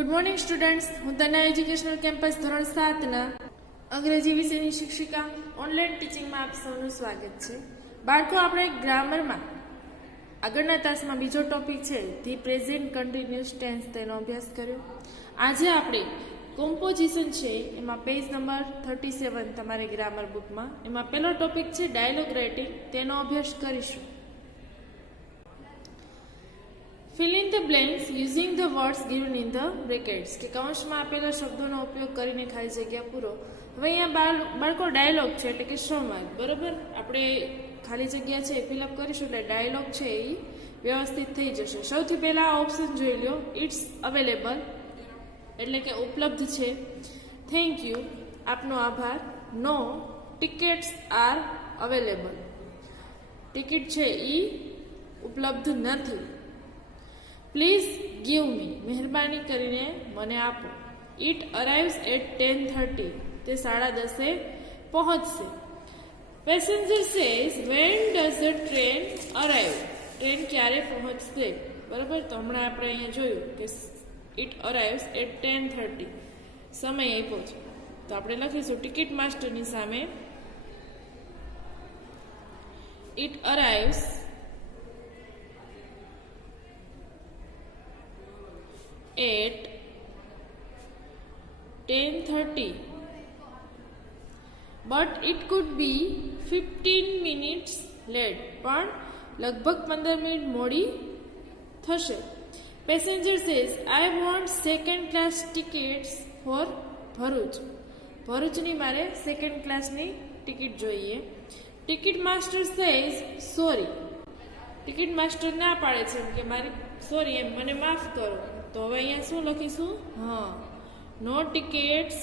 Good morning students, હું તના educational campus ધોરણ 7ના અંગ્રેજી વિષયની શિક્ષિકા ઓનલાઈન ટીચિંગમાં આપ સૌનું સ્વાગત છે. બાળકો, આપણે ગ્રામરમાં આગળના તાસમાં બીજો ટોપિક છે ધી પ્રેઝન્ટ કન્ટિન્યુઅસ ટેન્સ, તેનો અભ્યાસ કર્યો. આજે આપણે કોમ્પોઝિશન છે એમાં પેજ નંબર 37 તમારી ગ્રામર બુકમાં એમાં પહેલો ટોપિક છે ડાયલોગ રાઇટિંગ, તેનો અભ્યાસ કરીશું. Fill in the blanks using the words given in the brackets, કે કૌંસમાં આપેલા શબ્દોનો ઉપયોગ કરીને ખાલી જગ્યા પૂરો. હવે અહીંયા બાળકો ડાયલોગ છે એટલે કે સંવાદ, બરાબર. આપણે ખાલી જગ્યા છે ફિલઅપ કરીશું એટલે ડાયલોગ છે એ વ્યવસ્થિત થઈ જશે. સૌથી પહેલા ઓપ્શન જોઈ લો, ઇટ્સ અવેલેબલ એટલે કે ઉપલબ્ધ છે. થેન્ક યુ, આપનો આભાર. નો ટિકિટ્સ આર અવેલેબલ, ટિકિટ છે એ ઉપલબ્ધ નથી. પ્લીઝ ગીવ મી, મહેરબાની કરીને મને આપો. ઇટ અરાઇવ્સ એટ 10:30, તે 10:30 પહોંચશે. Passenger says when does the train arrive, train ક્યારે પહોંચશે, બરાબર. તો હમણાં આપણે અહીંયા જોયું કે ઇટ અરાઇવ્સ એટ 10:30, સમય આપ્યો છે તો આપણે લખીશું ટિકિટ માસ્ટરની સામે it arrives at 10:30, but it could be 15 minutes late, પણ લગભગ 15 મિનિટ મોડી થશે. Passenger says I want second class tickets for Bharuch, ભરૂચની મારે સેકન્ડ ક્લાસની ટિકિટ જોઈએ. Ticket master says sorry, ticket master ના પાડે છે કે મારી સોરી એમ મને માફ કરો. તો હવે અહીંયા શું લખીશું? No tickets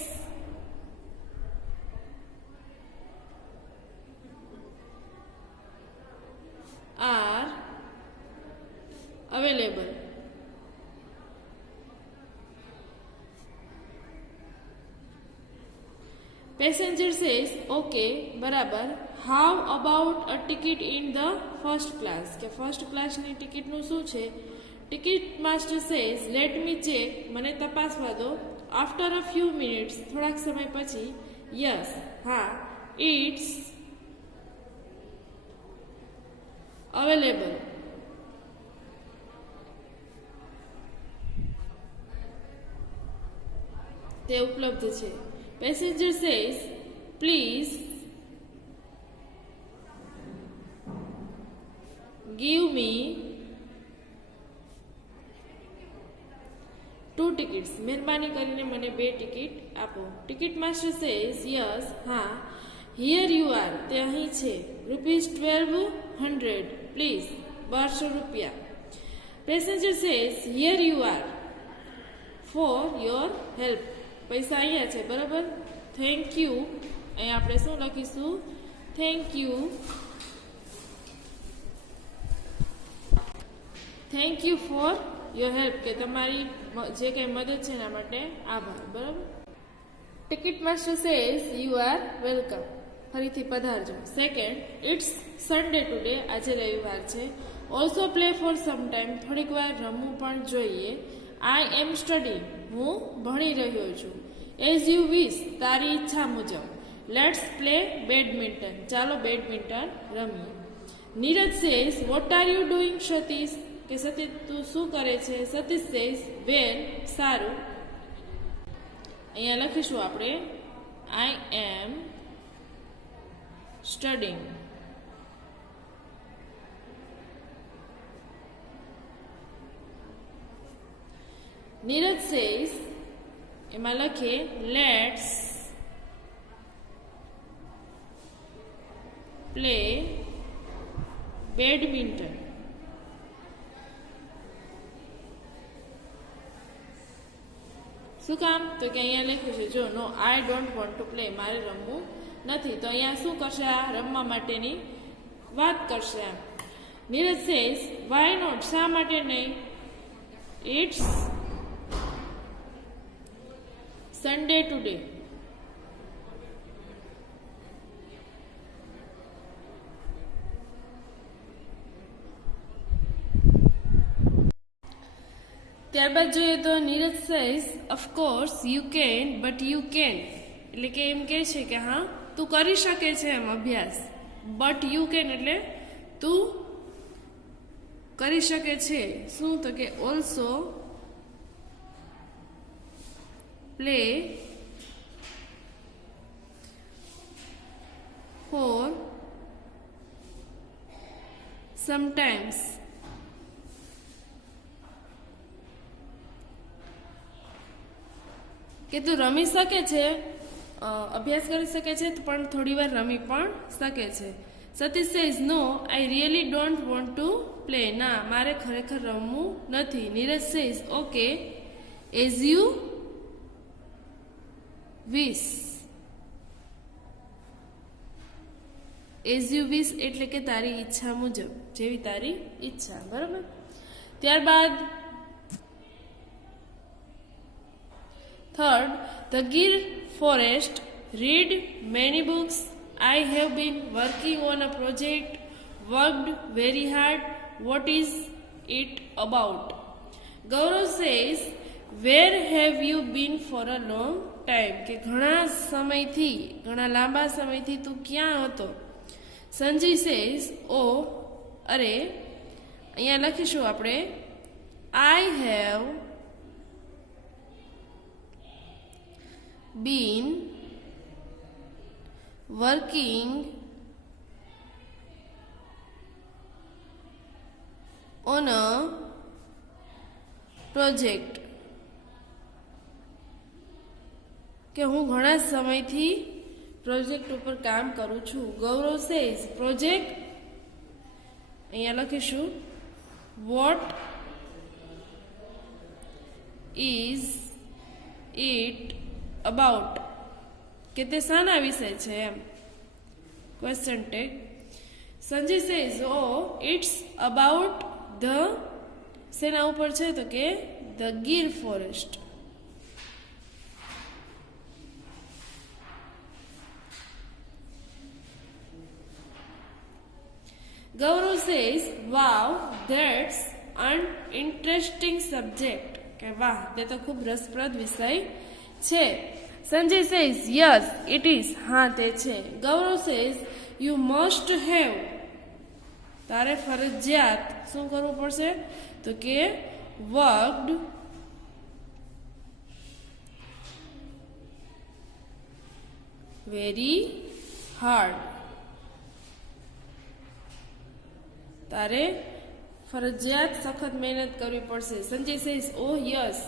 are available. Passenger says okay, બરાબર. How about a ticket in the first class, કે ફર્સ્ટ ક્લાસની ટિકિટનું શું છે? Ticket master says let me check, મને તપાસવા દો. આફ્ટર અ ફ્યુ મિનિટ્સ, થોડાક સમય પછી. યસ, હા. ઇટ્સ અવેલેબલ, તે ઉપલબ્ધ છે. Passenger says please give me 2 tickets, મહેરબાની કરીને મને 2 ટિકિટ આપો. ટિકિટ માસ્ટર સેઝ યસ, હા. હિયર યુ આર, તે અહીં છે. ₹1200, પ્લીઝ, 1200 રૂપિયા. Passenger says here you are for your help, પૈસા અહીંયા છે, બરાબર. થેન્ક યુ, અહીંયા આપણે શું લખીશું? Thank you, thank you for your help, કે તમારી જે કંઈ મદદ છે એના માટે આભાર, બરાબર. Ticket master says you are welcome, ફરીથી પધારજો. સેકન્ડ, ઇટ્સ સન્ડે ટુડે, આજે રવિવાર છે. Also play for some time, થોડીક વાર રમવું પણ જોઈએ. આઈ એમ સ્ટડી, હું ભણી રહ્યો છું. એઝ યુ વિશ, તારી ઈચ્છા મુજબ. લેટ્સ પ્લે બેડમિન્ટન, ચાલો બેડમિન્ટન રમીએ. Neeraj says what are you doing Satish, કે સતીશ તું શું કરે છે? સતીશ સેઝ વેલ, સારું. અહીંયા લખીશું આપણે આઈ એમ સ્ટડીંગ. નીરજ સેઝ, એમાં લખીએ લેટ્સ પ્લે બેડમિન્ટન. શું કામ? તો કે અહીંયા લખ્યું છે જો no I don't want to play, મારે રમવું નથી. તો અહીંયા શું કરશે? આ રમવા માટેની વાત કરશે. એમ નીરજ સેઝ વાય નોટ, શા માટે નહીં? It's Sunday today. ત્યારબાદ જોઈએ તો Neeraj says of course you can but you can, એટલે કે એમ કહે છે કે હા તું કરી શકે છે એમ અભ્યાસ, બટ યુ કેન એટલે તું કરી શકે છે શું, તો કે ઓલ્સો પ્લે ફોર સમટાઈમ્સ, કે તું રમી શકે છે, અભ્યાસ કરી શકે છે પણ થોડી વાર રમી પણ શકે છે. Satish says no I really don't want to play, ના મારે ખરેખર રમવું નથી. Neeraj says okay as you wish, as you wish એટલે કે તારી ઈચ્છા મુજબ, જેવી તારી ઈચ્છા, બરાબર. ત્યારબાદ third, the Gir forest, read many books, I have been working on a project, worked very hard, what is it about? Gaurav says, where have you been for a long time? કે ઘણા સમયથી, ઘણા લાંબા સમયથી તું ક્યાં હતો? સંજય says, oh, અરે, અહીંયા લખીશું આપણે I have been working on a project, કે હું ઘણા સમયથી પ્રોજેક્ટ ઉપર કામ કરું છું. ગૌરવ સેઝ પ્રોજેક્ટ, અહીંયા લખીશું વોટ ઇઝ ઇટ અબાઉટ, કે તે શાના વિશે છે એમ, question tag. Sanjay says oh it's about the, શેના ઉપર છે તો કે the Gir forest. Gaurav says wow that's an interesting subject, કે વાહ તે તો ખૂબ રસપ્રદ વિષય છે. Sanjay says yes it is, હા તે છે. Gaurav says you must have, તારે ફરજિયાત શું કરવું પડશે તો કે વર્કડ વેરી હાર્ડ, તારે ફરજિયાત સખત મહેનત કરવી પડશે. સંજય સેઝ ઓ યસ,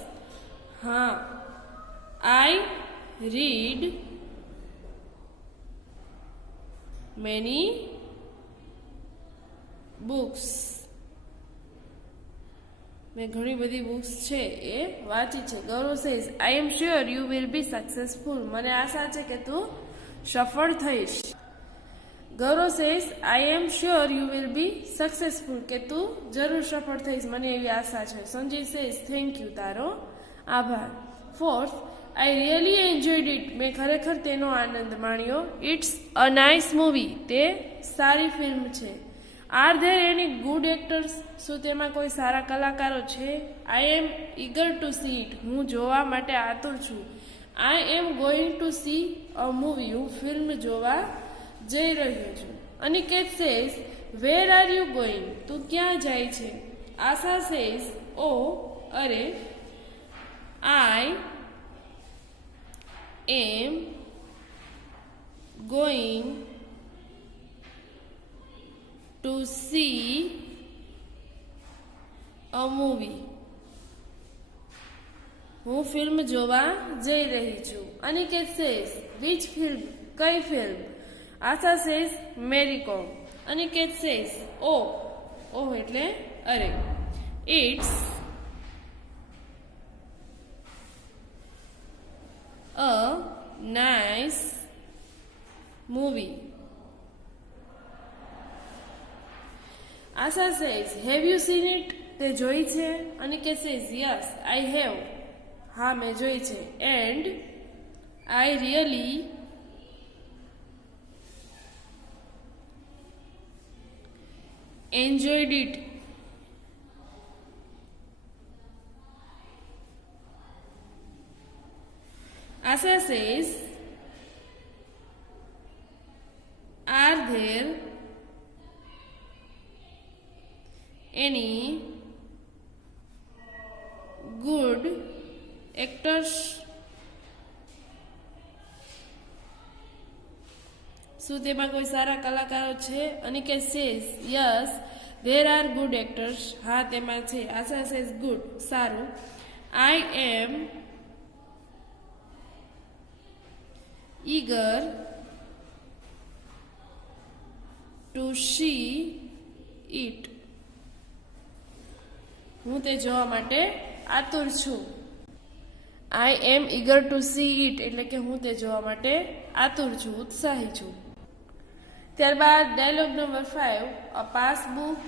હા I read many books, મેં ઘણી બધી બુક્સ છે એ વાંચી છે. Gaurav says I am sure you will be successful, મને આશા છે કે તું સફળ થઈશ. Gaurav says I am sure you will be successful, કે તું જરૂર સફળ થઈશ, મને એવી આશા છે. સંજય સેઝ થેન્ક યુ, તારો આભાર. Fourth, I really enjoyed it, મેં ખરેખર તેનો આનંદ માણ્યો. ઇટ્સ અ નાઇસ મૂવી, તે સારી ફિલ્મ છે. Are there any good actors, શું તેમાં કોઈ સારા કલાકારો છે? I am eager to see it, હું જોવા માટે આતુર છું. I am going to see a movie, હું ફિલ્મ જોવા જઈ રહ્યો છું. Aniket says where are you going, તું ક્યાં જાય છે? આશા સેઝ ઓ અરે, I am going to see a movie, હું ફિલ્મ જોવા જઈ રહી છું. અનિકેત સેઝ વિચ ફિલ્મ, કઈ ફિલ્મ? Asha says Mary Kom. Aniket says oh, oh એટલે અરે. It's a nice movie. Asha says, have you seen it? તે જોઈ છે? Aniket says, yes, I have. હા મેં જોઈ છે. And I really enjoyed it. Asha says, are there any good actors? શું તેમાં કોઈ સારા કલાકારો છે? Aniket says, yes, there are good actors. હા, તેમાં છે. આશા says, good, સારું. I am eager to see it. હું તે જોવા માટે આતુર છું. I am eager to see it એટલે કે હું તે જોવા માટે આતુર છું, ઉત્સાહી છું. ત્યારબાદ dialog number 5, a passbook,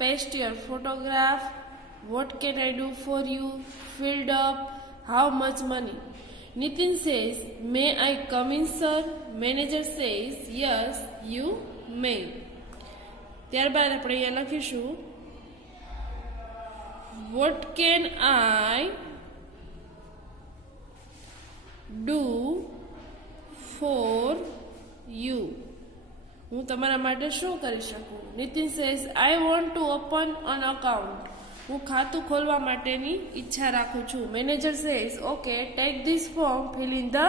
paste your photograph, what can I do for you, filled up, how much money. Nitin says, may I come in, sir? Manager says, yes, you may. ત્યારબાદ આપણે અહીંયા લખીશું, what can I do for you? હું તમારા માટે શું કરી શકું? Nitin says, I want to open an account. હું ખાતું ખોલવા માટેની ઈચ્છા રાખું છું. Manager says, okay, take this form, fill in the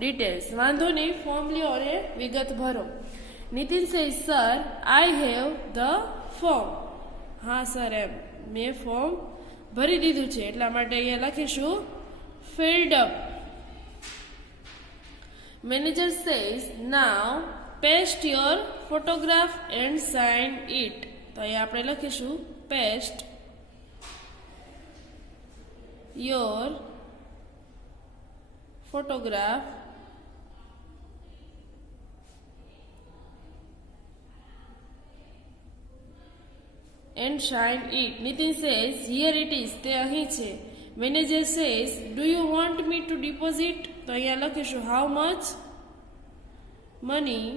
details. વાંધો નહીં, ફોર્મ લ્યો અને વિગત ભરો. Nitin says, sir, I have the form. હા સર, એમ મેં ફોર્મ ભરી દીધું છે, એટલા માટે અહીંયા લખીશું filled up. Manager says, now paste your photograph and sign it. તો અહીંયા આપણે લખીશું paste your photograph and sign it. Nitin says, here it is. તે અહીં છે. Manager says, do you want me to deposit? તો અહીંયા લખીશું how much money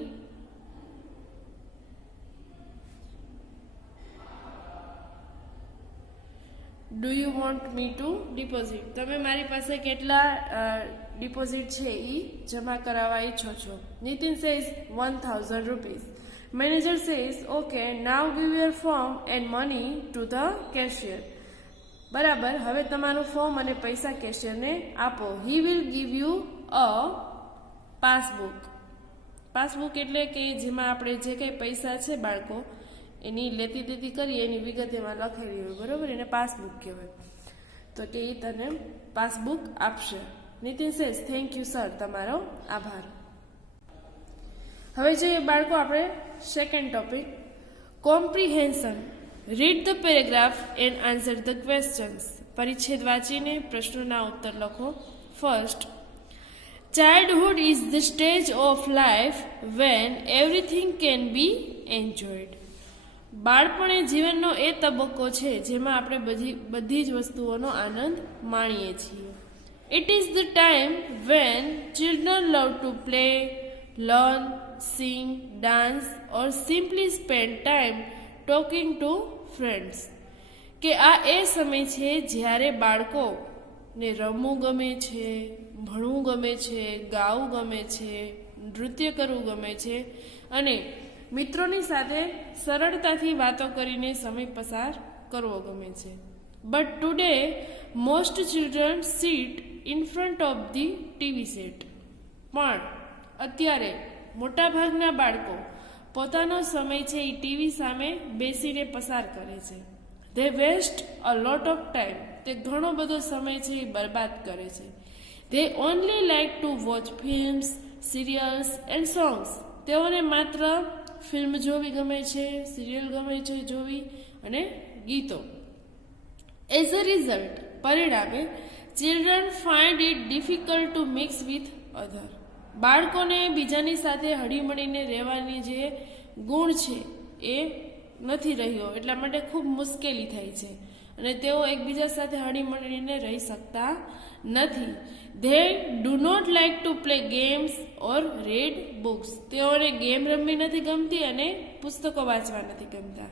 do you want me to deposit? તમે મારી પાસે કેટલા ડિપોઝિટ છે એ જમા કરાવવા ઈચ્છો છો? Nitin says, 1000 rupees. Manager says, okay, now give your form and money to the cashier. બરાબર, હવે તમારું ફોર્મ અને પૈસા કેશિયરને આપો. He will give you a passbook. Passbook એટલે કે જેમાં આપણે જે કંઈ પૈસા છે બાળકો એની લેતી દેતી કરીએ એની વિગત એમાં લખેલી હોય, બરાબર, એને પાસબુક કહેવાય. તો કે એ તને પાસબુક આપશે. Nitin says, thank you sir, તમારો આભાર. હવે જોઈએ બાળકો આપણે second topic, comprehension. Read the paragraph and answer the questions. પરિચ્છેદ વાંચીને પ્રશ્નોના ઉત્તર લખો. First, childhood is the stage of life when everything can be enjoyed. બાળપણ એ જીવનનો એ તબક્કો છે જેમાં આપણે બધી જ વસ્તુઓનો આનંદ માણીએ છીએ. It is the time when children love to play, learn, sing, dance or simply spend time talking to friends. કે આ એ સમય છે જ્યારે બાળકોને રમવું ગમે છે, ભણવું ગમે છે, ગાવું ગમે છે, નૃત્ય કરવું ગમે છે અને મિત્રોની સાથે સરળતાથી વાતો કરીને સમય પસાર કરવો ગમે છે. But today most children sit in front of the TV set. પણ અત્યારે મોટાભાગના બાળકો પોતાનો સમય છે એ ટીવી સામે બેસીને પસાર કરે છે. They waste a lot of time. તે ઘણો બધો સમય છે એ બરબાદ કરે છે. They only like to watch films, serials and songs. તેઓને માત્ર ફિલ્મ જોવી ગમે છે, સિરિયલ ગમે છે જોવી અને ગીતો. As a result, પરિણામે children find it difficult to mix with other. બાળકોને બીજાની સાથે હળીમળીને રહેવાની જે ગુણ છે એ નથી રહ્યો, એટલા માટે ખૂબ મુશ્કેલી થાય છે અને તેઓ એકબીજા સાથે હળીમળીને રહી શકતા નથી. They do not like to play games or read books. તેઓને ગેમ રમવી નથી ગમતી અને પુસ્તકો વાંચવા નથી ગમતા.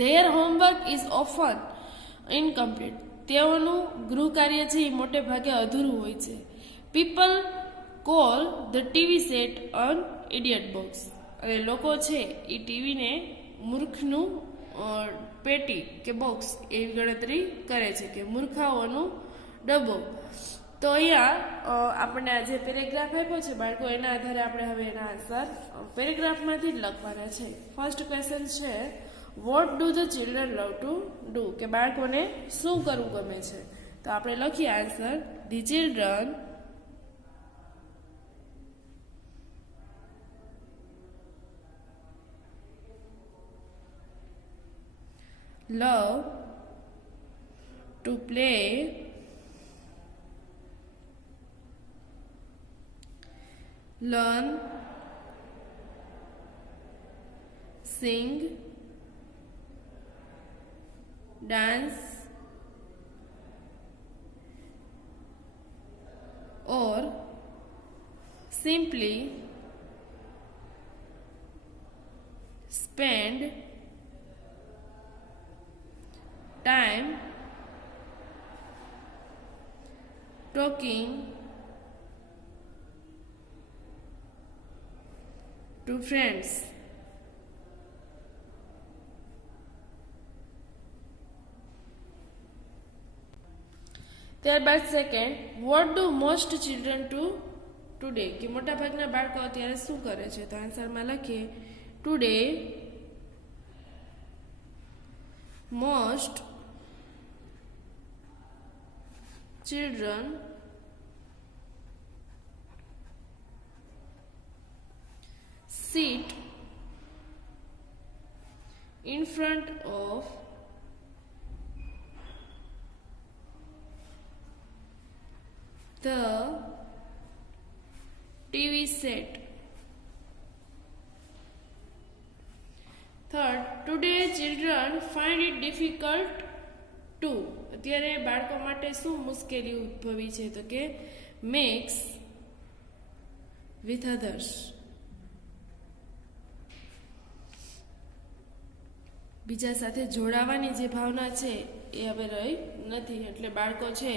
Their homework is often incomplete. તેઓનું ગૃહ કાર્ય છે એ મોટે ભાગે અધૂરું હોય છે. People call the TV set an idiot box. અને લોકો છે એ ટીવીને મૂર્ખનું પેટી કે બોક્સ એવી ગણતરી કરે છે કે મૂર્ખાઓનું ડબ્બો. તો અહીંયા આપણને આ જે પેરેગ્રાફ આપ્યો છે બાળકો, એના આધારે આપણે હવે એના આન્સર પેરેગ્રાફમાંથી જ લખવાના છે. ફર્સ્ટ ક્વેશ્ચન છે, what do the children love to do, કે બાળકોને શું કરવું ગમે છે. તો આપણે લખીએ answer, the children love to play, learn, sing, dance or simply spend time talking to friends. ત્યારબાદ second, what do most children two today, કે મોટા ભાગના બાળકો અત્યારે શું કરે છે. તો આન્સરમાં લખીએ, today most children sit in front of the TV set. Third, today children find it difficult to, અત્યારે બાળકો માટે શું મુશ્કેલી ઉદ્ભવી છે. તો કે મિક્સ વિથ અધર્સ, બીજા સાથે જોડાવાની જે ભાવના છે એ હવે રહી નથી. એટલે બાળકો છે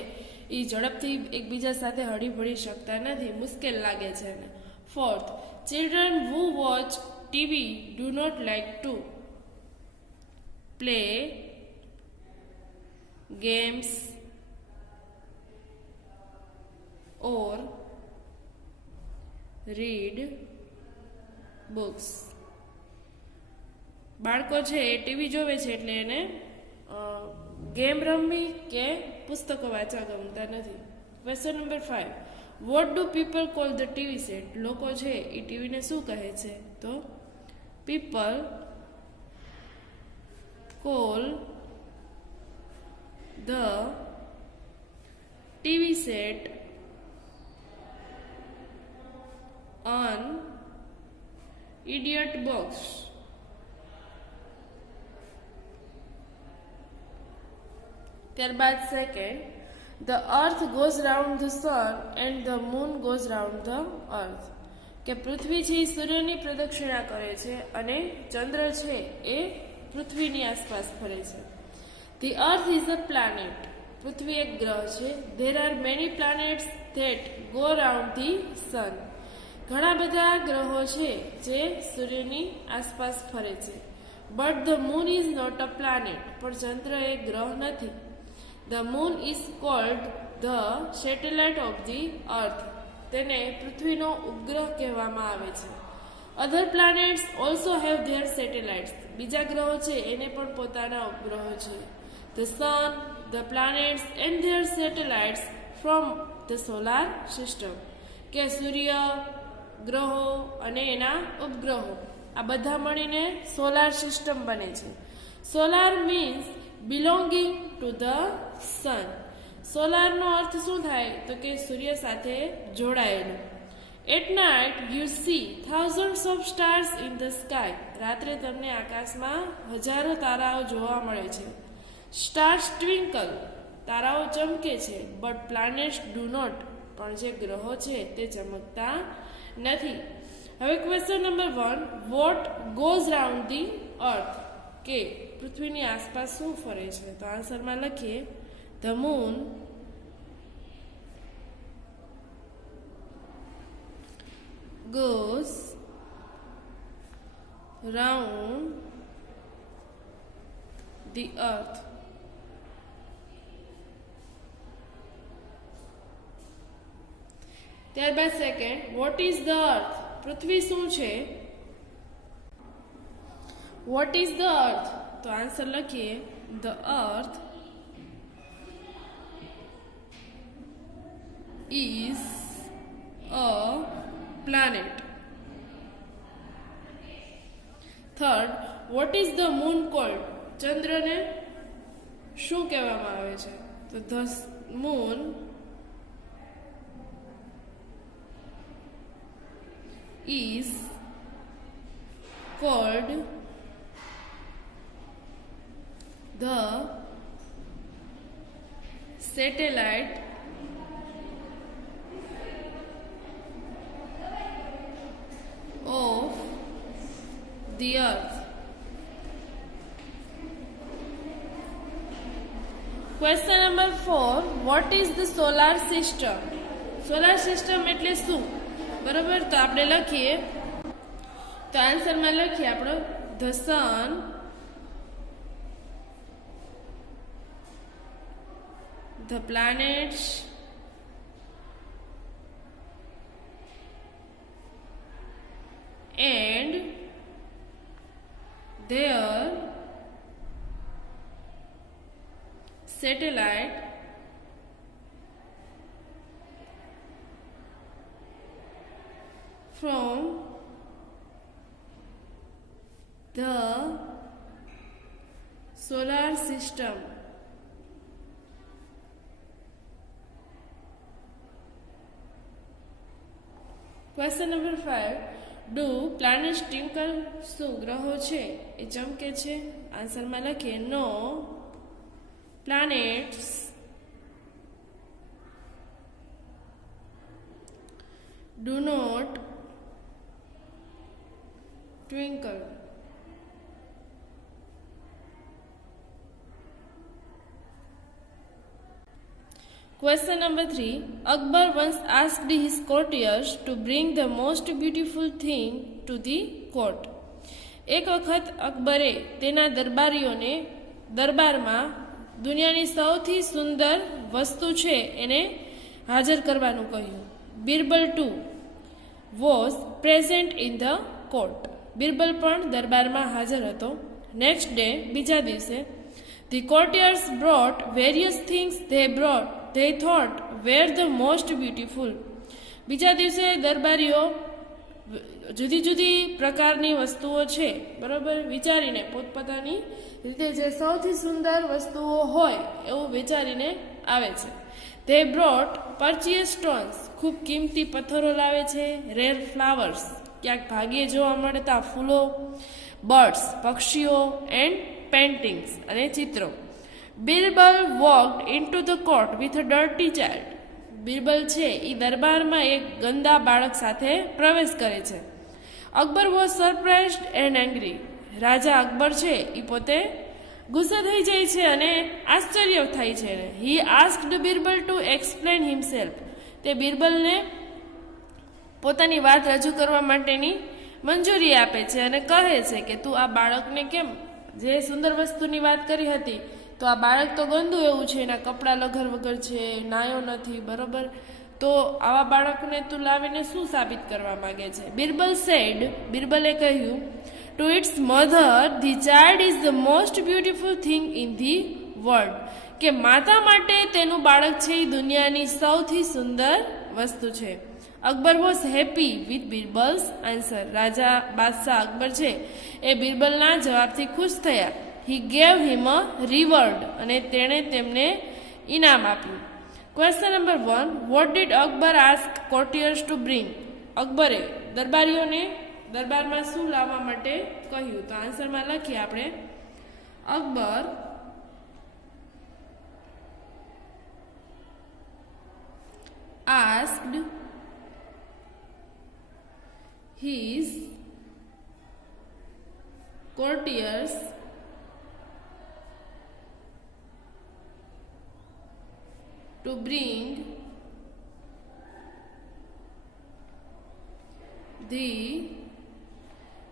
એ ઝડપથી એકબીજા સાથે હળી ભળી શકતા નથી, મુશ્કેલ લાગે છે એને. Fourth, children who watch TV do not like to play games or read books. બાળકો છે એ ટીવી જોવે છે એટલે એને ગેમ રમવી કે પુસ્તકો વાંચવા ગમતા નથી. Question number 5, what do people call the TV set, લોકો છે એ ટીવીને શું કહે છે. તો people call the TV set an idiot box. ત્યારબાદ second, the earth goes round the sun and the moon goes round the earth, કે પૃથ્વી છે એ સૂર્યની પ્રદક્ષિણા કરે છે અને ચંદ્ર છે એ પૃથ્વીની આસપાસ ફરે છે. The earth is a planet, પૃથ્વી એક ગ્રહ છે. There are many planets that go round the sun, ઘણા બધા ગ્રહો છે જે સૂર્યની આસપાસ ફરે છે. But the moon is not a planet, પણ ચંદ્ર એક ગ્રહ નથી. The moon is called the satellite of the earth, તેને પૃથ્વીનો ઉપગ્રહ કહેવામાં આવે છે. Other planets also have their satellites, બીજા ગ્રહો છે એને પણ પોતાના ઉપગ્રહો છે. The sun, the planets and there satellites from the solar system, કે સૂર્ય, ગ્રહો અને એના ઉપગ્રહો આ બધા મળીને સોલાર સિસ્ટમ બને છે. Solar means belonging to the sun. સોલારનો અર્થ શું થાય તો કે સૂર્ય સાથે જોડાયેલું. At night you see thousands of stars in the sky, રાત્રે તમને આકાશમાં હજારો તારાઓ જોવા મળે છે. સ્ટાર્સ ટ્વિંકલ, તારાઓ ચમકે છે. બટ પ્લાનેટ્સ ડુ નોટ, પણ જે ગ્રહો છે તે ચમકતા નથી. હવે question number 1, what goes round the earth, કે પૃથ્વીની આસપાસ શું ફરે છે. તો આન્સરમાં લખીએ, the moon goes round the earth. ત્યારબાદ second, what is the earth? પૃથ્વી શું છે? What is the earth? તો આન્સર લખીએ, the earth is a planet. Third, what is the moon called? ચંદ્રને શું કહેવામાં આવે છે? તો the moon is called the satellite of the earth. Question number 4, what is the solar system? Solar system એટલે શું? બરાબર, તો આપણે લખીએ, તો આન્સરમાં લખીએ આપણો the sun the planets and their satellite from the solar system. Question number 5, do planets twinkle? શું ગ્રહો છે એ ચમકે છે? આન્સરમાં લખીએ, નો planets do not twinkle. Question number 3, Akbar once asked his courtiers to bring the most beautiful thing to the court. એક વખત અકબરે તેના દરબારીઓને દરબારમાં દુનિયાની સૌથી સુંદર વસ્તુ છે એને હાજર કરવાનું કહ્યું. Birbal too was present in the court. Birbal પણ દરબારમાં હાજર હતો. નેક્સ્ટ ડે, બીજા દિવસે, the courtiers brought various things they thought were the most beautiful. બીજા દિવસે દરબારીઓ જુદી જુદી પ્રકારની વસ્તુઓ છે, બરાબર, વિચારીને પોતપોતાની રીતે જે સૌથી સુંદર વસ્તુઓ હોય એવું વિચારીને આવે છે. they brought precious stones, ખૂબ કિંમતી પથ્થરો લાવે છે. રેર ફ્લાવર્સ, ક્યાંક ભાગ્યે જોવા મળતા ફૂલો. બર્ડ્સ, પક્ષીઓ. એન્ડ પેઇન્ટિંગ્સ, અને ચિત્રો. Birbal walked into the court with a dirty child. Birbal છે એ દરબારમાં એક ગંદા બાળક સાથે પ્રવેશ કરે છે. Akbar was surprised and angry. રાજા અકબર છે એ પોતે ગુસ્સે થઈ જાય છે અને આશ્ચર્ય થાય છે. He asked Birbal to explain himself. તે બિરબલને પોતાની વાત રજૂ કરવા માટેની મંજૂરી આપે છે અને કહે છે કે તું આ બાળકને કેમ, જે સુંદર વસ્તુની વાત કરી હતી, તો આ બાળક તો ગંદુ એવું છે, એના કપડાં લગર વગર છે, નાયો નથી, બરોબર, તો આવા બાળકને તું લાવીને શું સાબિત કરવા માંગે છે? બિરબલ સેડ, બિરબલે કહ્યું, to its mother the child is the most beautiful thing in the world. કે માતા માટે તેનું બાળક છે એ દુનિયાની સૌથી સુંદર વસ્તુ છે. Akbar was happy with Birbal's answer. રાજા બાદશાહ અકબર છે એ બિરબલના જવાબથી ખુશ થયા. હી ગેવ હિમ અ રિવોર્ડ, અને તેણે તેમને ઇનામ આપ્યું. Question number 1, what did Akbar ask કોર્ટિયર્સ to bring? અકબરે દરબારીઓને દરબારમાં શું લાવવા માટે કહ્યું? તો આન્સરમાં લખીએ આપણે, Akbar asked his courtiers to bring the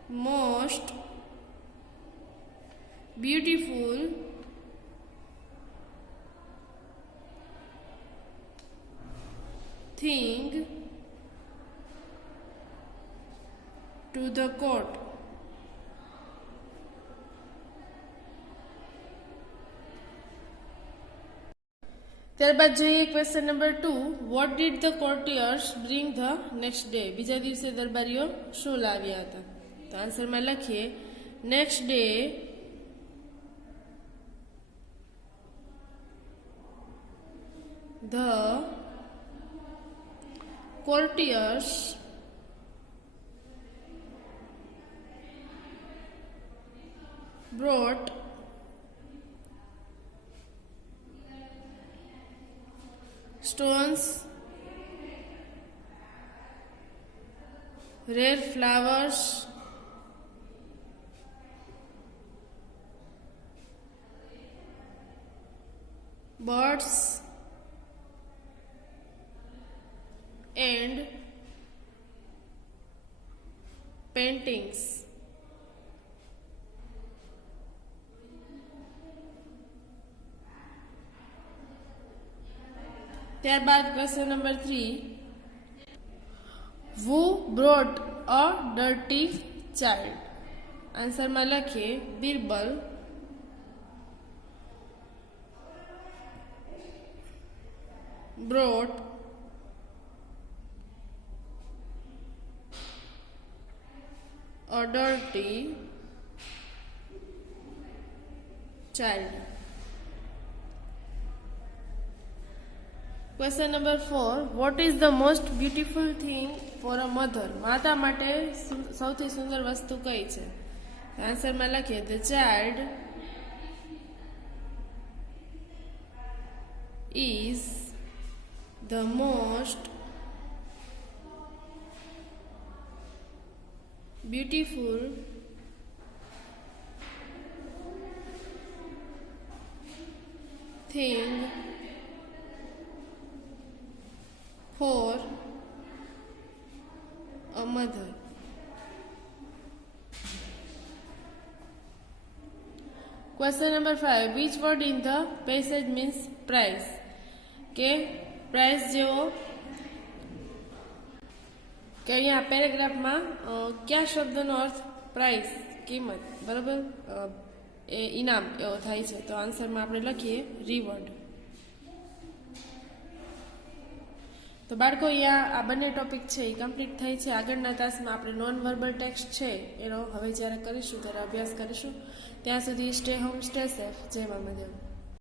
most beautiful thing to the court. ત્યારબાદ જોઈએ question number 2. What did the કોર્ટિયર્સ bring the next day? બીજા દિવસે દરબારીઓ શું લાવ્યા હતા? તો આન્સરમાં લખીએ next day the courtiers brought stones, rare flowers, birds and paintings. ત્યારબાદ question number 3. Who brought a dirty child? આન્સરમાં લખીએ Birbal brought a dirty child. Question number 4. What is the most beautiful thing for a mother? માતા માટે સૌથી સુંદર વસ્તુ કઈ છે? આન્સરમાં લખીએ the child is the most beautiful thing for a mother. Question number 5. Which word in the passage means price? કે price જેવો કે અહીંયા પેરેગ્રાફમાં કયા શબ્દનો અર્થ પ્રાઇસ કિંમત બરાબર એ ઇનામ એવો થાય છે? તો આન્સરમાં આપણે લખીએ રિવોર્ડ. તો બાળકો અહીંયા આ બંને ટોપિક છે એ કમ્પ્લીટ થઈ છે. આગળના તાસમાં આપણે નોન વર્બલ ટેક્સ્ટ છે એનો હવે જ્યારે કરીશું ત્યારે અભ્યાસ કરીશું. ત્યાં સુધી સ્ટે હોમ સ્ટે સેફ. જય મા મહાદેવ.